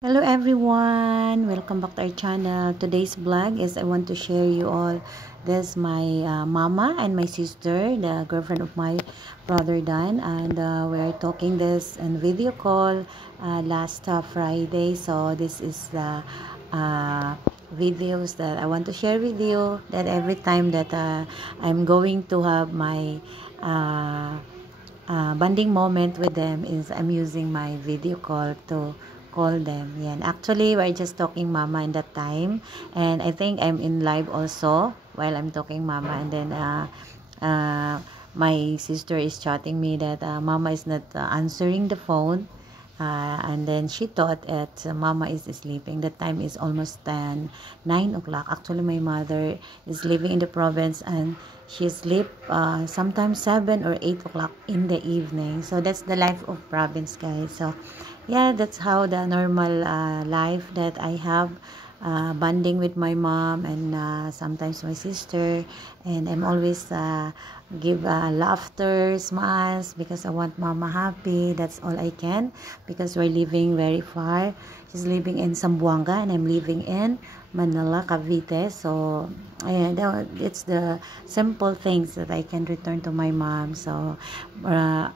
Hello everyone, welcome back to our channel. Today's vlog is I want to share you all this my mama and my sister, the girlfriend of my brother Dan, and we're talking this in video call last Friday. So this is the videos that I want to share with you, that every time that I'm going to have my bonding moment with them is I'm using my video call to call them. Yan. Actually, we're just talking mama in that time. And I think I'm in live also while I'm talking mama. And then my sister is chatting me that mama is not answering the phone. And then she thought that mama is sleeping. The time is almost 9 o'clock. Actually, my mother is living in the province and she sleep sometimes 7 or 8 o'clock in the evening. So that's the life of province, guys. So yeah, that's how the normal life that I have, bonding with my mom and sometimes my sister. And I'm always give laughter, smiles, because I want mama happy. That's all I can, because we're living very far. She's living in Zamboanga and I'm living in Manila, Cavite. So it's the simple things that I can return to my mom. So I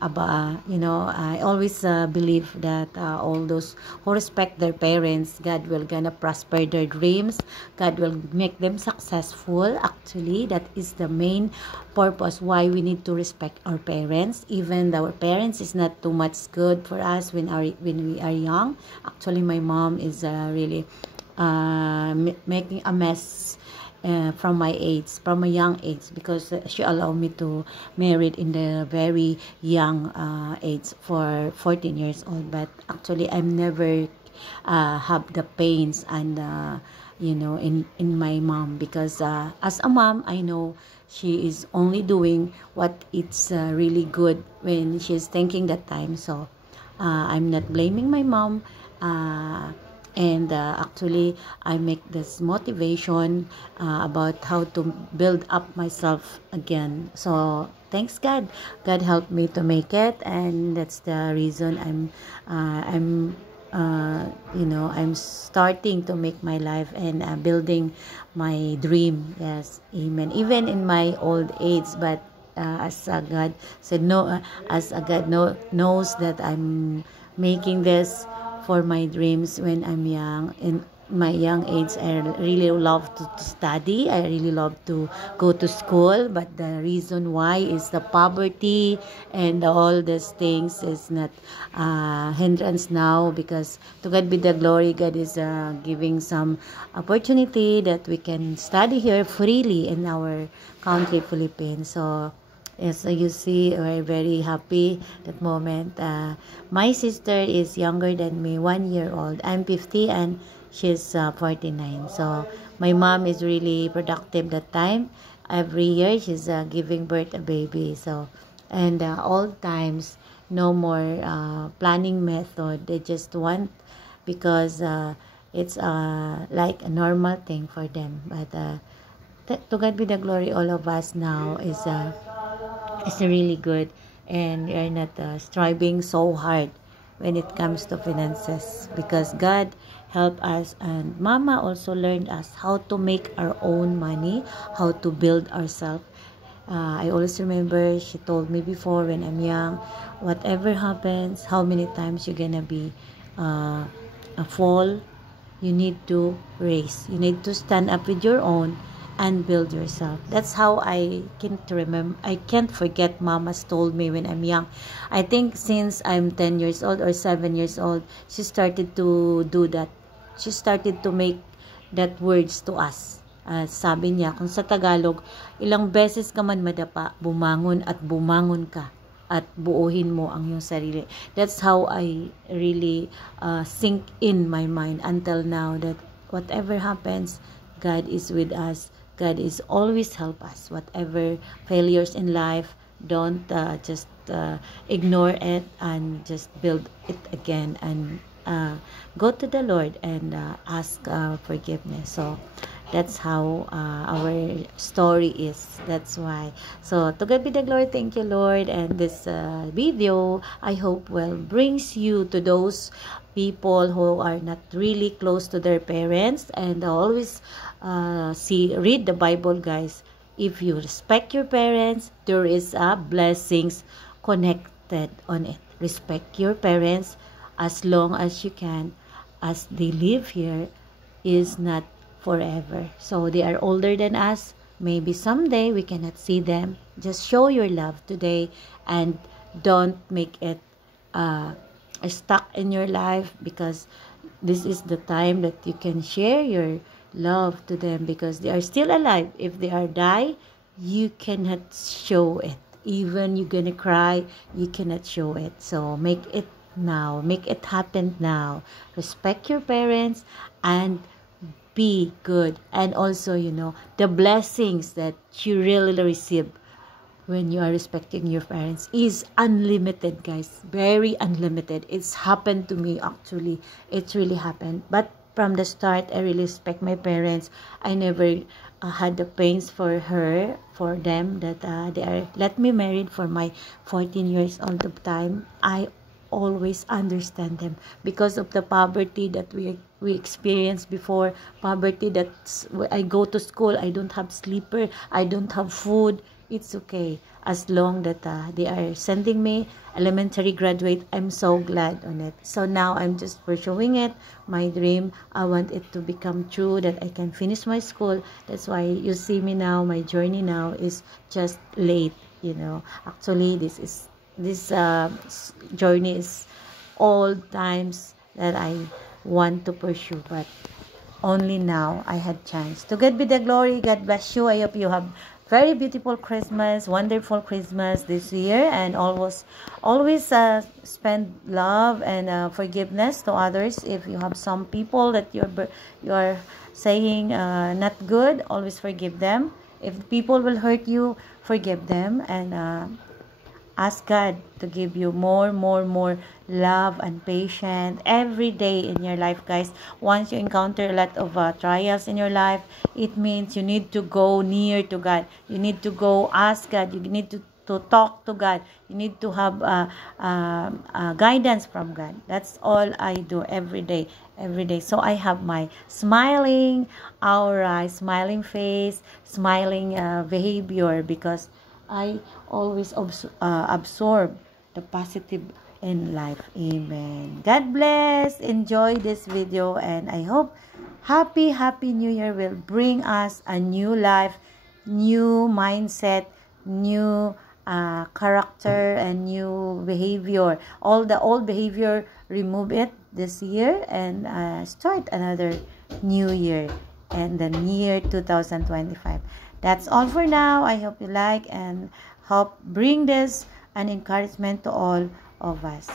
always believe that all those who respect their parents, God will gonna prosper their dreams. God will make them successful. Actually, that is the main purpose why we need to respect our parents. Even though our parents is not too much good for us when we are young. Actually, my mom is really making a mess from a young age, because she allowed me to marry in the very young age for 14 years old. But actually, I'm never have the pains and in my mom, because as a mom, I know she is only doing what it's really good when she's thinking that time. So I'm not blaming my mom. And actually, I make this motivation about how to build up myself again. So thanks God. God helped me to make it, and that's the reason I'm starting to make my life and building my dream. Yes, amen. Even in my old age, but as God said no, as God knows that I'm making this for my dreams when I'm young. In my young age, I really love to study. I really love to go to school. But the reason why is the poverty and all these things is not hindrance now, because to God be the glory. God is giving some opportunity that we can study here freely in our country, Philippines. So yes, so you see, we're very happy that moment. My sister is younger than me, 1 year old. I'm 50 and she's 49. So my mom is really productive that time. Every year she's giving birth a baby. So and all times, no more planning method. They just want, because it's like a normal thing for them. But to God be the glory. All of us now is really good, and we are not striving so hard when it comes to finances, because God helped us, and mama also learned us how to make our own money, how to build ourselves. I always remember she told me before, when I'm young, whatever happens, how many times you're gonna be a fall, you need to raise, you need to stand up with your own and build yourself. That's how I can't forget mama's told me when I'm young. I think since I'm 10 years old or 7 years old, she started to do that. She started to make that words to us. Sabi niya, kung sa Tagalog, ilang beses ka man madapa, bumangon at bumangon ka at buuhin mo ang iyong sarili. That's how I really sink in my mind until now, that whatever happens, God is with us. God is always help us. Whatever failures in life, don't just ignore it, and just build it again, and go to the Lord and ask forgiveness. So that's how our story is. That's why. So to God be the glory. Thank you, Lord. And this video, I hope, brings you to those people who are not really close to their parents, and always read the Bible, guys. If you respect your parents, there is a blessings connected on it. Respect your parents as long as you can, as they live here is not forever. So they are older than us. Maybe someday we cannot see them. Just show your love today, and don't make it stuck in your life, because this is the time that you can share your love to them, because they are still alive. If they are die, you cannot show it. Even you're gonna cry, you cannot show it. So make it now. Make it happen now. Respect your parents and be good. And also, the blessings that you really receive when you are respecting your parents is unlimited, guys. Very unlimited. It's happened to me, actually. It's really happened. But from the start, I really respect my parents. I never had the pains for them, that they are let me married for my 14 years old of time. I always understand them because of the poverty that we experienced before. Poverty that I go to school, I don't have sleeper, I don't have food. It's okay as long that they are sending me elementary graduate. I'm so glad on it. So now I'm just pursuing it, my dream. I want it to become true, that I can finish my school. That's why you see me now. My journey now is just late. Actually, this journey is all times that I want to pursue, but only now I had chance. To God be the glory. God bless you. I hope you have very beautiful Christmas, wonderful Christmas this year, and always spend love and forgiveness to others. If you have some people that you are saying not good, always forgive them. If people will hurt you, forgive them, and ask God to give you more love and patience every day in your life, guys. Once you encounter a lot of trials in your life, it means you need to go near to God. You need to go ask God. You need to talk to God. You need to have guidance from God. That's all I do every day. So I have my smiling aura, smiling face, smiling behavior, because I always absorb the positive in life. Amen. God bless. Enjoy this video, and I hope happy New Year will bring us a new life, new mindset, new character, and new behavior. All the old behavior, remove it this year, and start another new year, and the year 2025. That's all for now. I hope you like, and hope bring this an encouragement to all of us.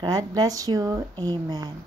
God bless you. Amen.